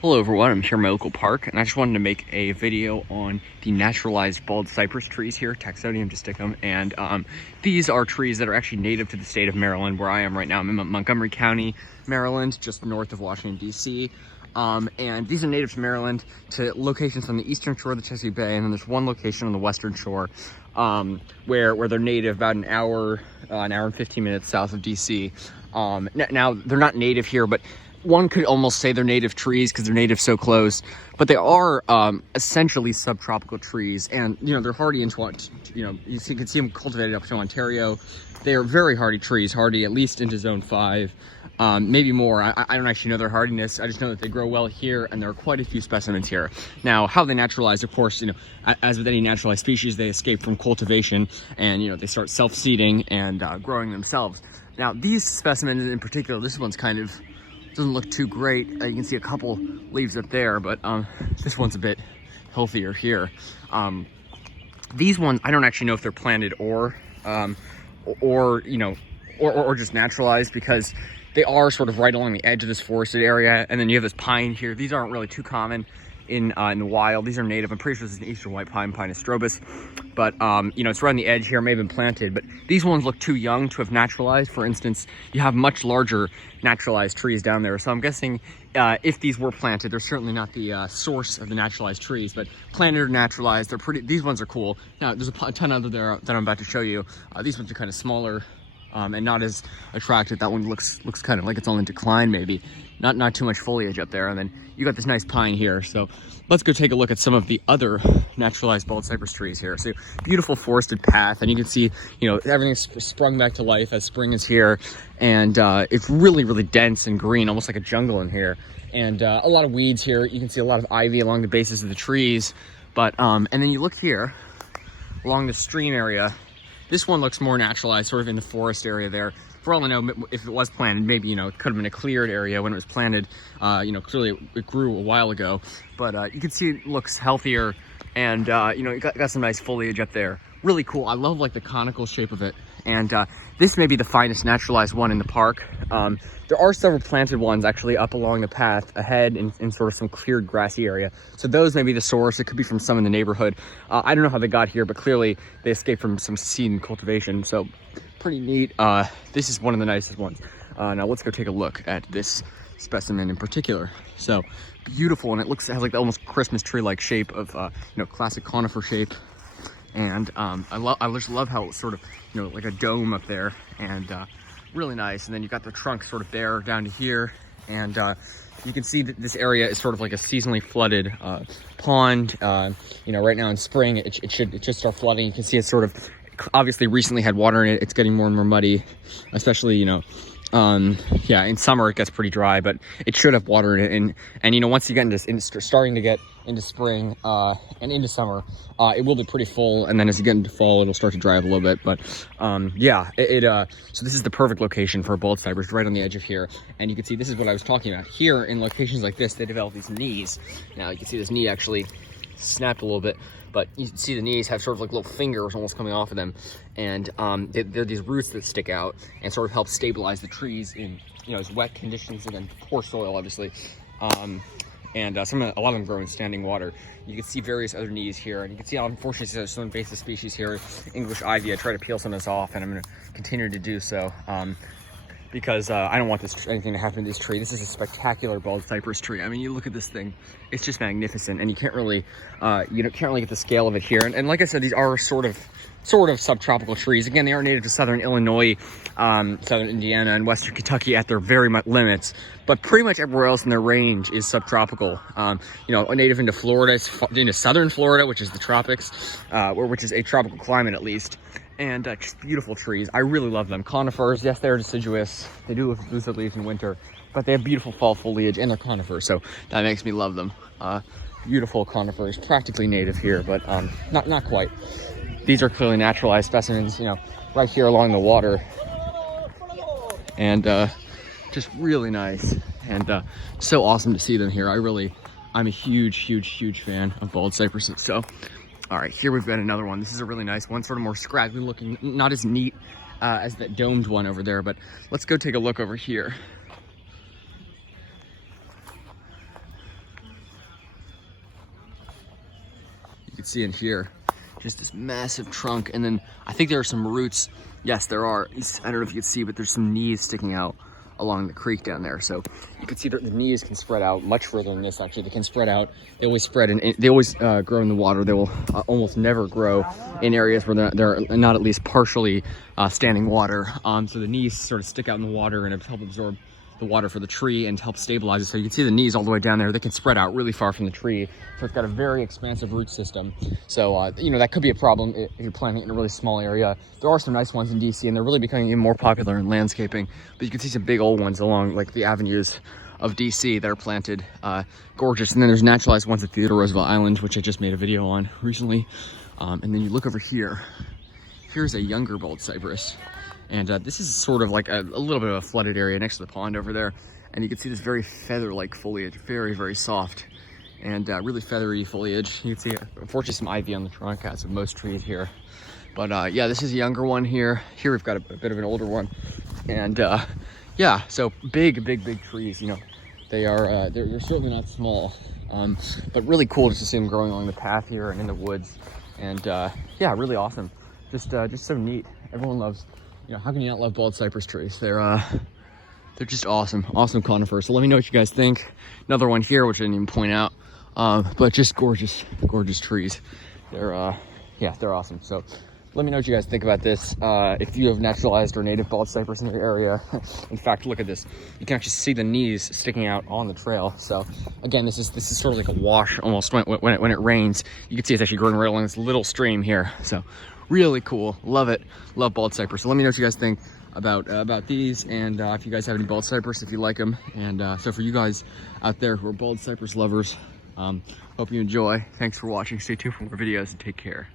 Hello everyone, I'm here in my local park and I just wanted to make a video on the naturalized bald cypress trees here, Taxodium, distichum, and these are trees that are actually native to the state of Maryland, where I am right now. I'm in Montgomery County, Maryland, just north of Washington, D.C. And these are native to Maryland, to locations on the eastern shore of the Chesapeake Bay, and then there's one location on the western shore where they're native about an hour and 15 minutes south of D.C. Now, they're not native here, but one could almost say they're native trees because they're native so close, but they are essentially subtropical trees, and they're hardy into, you can see them cultivated up to Ontario. They are very hardy trees, hardy at least into zone 5, maybe more. I don't actually know their hardiness. I just know that they grow well here, and there are quite a few specimens here. Now, how they naturalize, of course, as with any naturalized species, they escape from cultivation, and they start self-seeding and growing themselves. Now, these specimens in particular, this one's kind of doesn't look too great. You can see a couple leaves up there, but this one's a bit healthier here. These ones, I don't actually know if they're planted or just naturalized, because they are sort of right along the edge of this forested area. And then you have this pine here. These aren't really too common in the wild. These are native. I'm pretty sure this is an eastern white pine, Pinus strobus, but it's right on the edge here. It may have been planted, but these ones look too young to have naturalized. For instance, you have much larger naturalized trees down there, so I'm guessing if these were planted, they're certainly not the source of the naturalized trees, but planted or naturalized, they're pretty. These ones are cool. Now, there's a ton other there that I'm about to show you. These ones are kind of smaller and not as attractive. That one looks kind of like it's on the decline, maybe. Not too much foliage up there, and then you got this nice pine here. So let's go take a look at some of the other naturalized bald cypress trees here. So beautiful forested path, and you can see everything's sprung back to life as spring is here, and it's really dense and green, almost like a jungle in here, and a lot of weeds here. You can see a lot of ivy along the bases of the trees, but and then you look here along the stream area. This one looks more naturalized, sort of in the forest area there. For all I know, if it was planted, maybe, it could have been a cleared area when it was planted. Clearly it grew a while ago, but you can see it looks healthier, and, you got some nice foliage up there. Really cool. I love, the conical shape of it. And this may be the finest naturalized one in the park. There are several planted ones actually up along the path ahead in sort of some cleared grassy area. So those may be the source. It could be from some in the neighborhood. I don't know how they got here, but clearly they escaped from some seed and cultivation. So pretty neat. This is one of the nicest ones. Now let's go take a look at this specimen in particular. So beautiful, and it has almost Christmas tree-like shape of classic conifer shape. And I just love how it's sort of like a dome up there, and really nice. And then you got the trunk sort of there down to here, and you can see that this area is sort of like a seasonally flooded pond. Right now in spring it should start flooding. You can see it's sort of obviously recently had water in it. It's getting more and more muddy, especially in summer it gets pretty dry, but it should have water in it. And once you get starting to get into spring and into summer, it will be pretty full, and then as you get into fall it'll start to dry up a little bit. But so this is the perfect location for a bald cypress, right on the edge of here. And you can see this is what I was talking about. Here in locations like this, they develop these knees. Now you can see this knee actually snapped a little bit, but you can see the knees have sort of little fingers almost coming off of them, and they're these roots that stick out and sort of help stabilize the trees in as wet conditions, and then poor soil, obviously. A lot of them grow in standing water. You can see various other knees here, and you can see, unfortunately, there's some invasive species here, English ivy. I try to peel some of this off, and I'm going to continue to do so. Because I don't want anything to happen to this tree. This is a spectacular bald cypress tree. I mean, you look at this thing; it's just magnificent, and you can't really, can't really get the scale of it here. And like I said, these are sort of subtropical trees. Again, they are native to southern Illinois, southern Indiana, and western Kentucky at their very much limits. But pretty much everywhere else in their range is subtropical. Native into Florida, into southern Florida, which is the tropics, which is a tropical climate at least. And just beautiful trees. I really love them. Conifers, yes, they're deciduous. They do lose their leaves in winter, but they have beautiful fall foliage, and they're conifers, so that makes me love them. Beautiful conifers, practically native here, but not quite. These are clearly naturalized specimens, right here along the water, and just really nice, and so awesome to see them here. I'm a huge fan of bald cypresses. So all right, here we've got another one. This is a really nice one, sort of more scraggly looking, not as neat as that domed one over there, but let's go take a look over here. can see in here, just this massive trunk. And then I think there are some roots. Yes, there are. I don't know if you can see, but there's some knees sticking out along the creek down there. So you can see that the knees can spread out much further than this. Actually, they can spread out. They always spread and they always grow in the water. They will almost never grow in areas where they're not at least partially standing water. So the knees sort of stick out in the water and help absorb the water for the tree and help stabilize it. So you can see the knees all the way down there. They can spread out really far from the tree. So it's got a very expansive root system. So, you know, that could be a problem if you're planting it in a really small area. There are some nice ones in DC, and they're really becoming even more popular in landscaping. But you can see some big old ones along like the avenues of DC that are planted. Gorgeous. And then there's naturalized ones at Theodore Roosevelt Island, which I just made a video on recently. And then you look over here. Here's a younger bald cypress. And this is sort of like a little bit of a flooded area next to the pond over there. And you can see this very feather-like foliage, very, very soft and really feathery foliage. You can see, unfortunately, some ivy on the trunk, as of most trees here. But yeah, this is a younger one here. Here we've got a bit of an older one. And yeah, so big trees, you know. They are, they're certainly not small, but really cool just to see them growing along the path here and in the woods. And yeah, really awesome. Just so neat. Everyone loves, you know, how can you not love bald cypress trees? They're just awesome conifers. So let me know what you guys think. Another one here, which I didn't even point out, but just gorgeous trees. They're yeah, they're awesome. So let me know what you guys think about this. If you have naturalized or native bald cypress in your area. In fact, look at this. You can actually see the knees sticking out on the trail. So again, this is sort of like a wash almost when it rains. You can see it's actually growing right along this little stream here. So really cool. Love it. Love bald cypress. So let me know what you guys think about these, and if you guys have any bald cypress, if you like them. And so for you guys out there who are bald cypress lovers, hope you enjoy. Thanks for watching. Stay tuned for more videos and take care.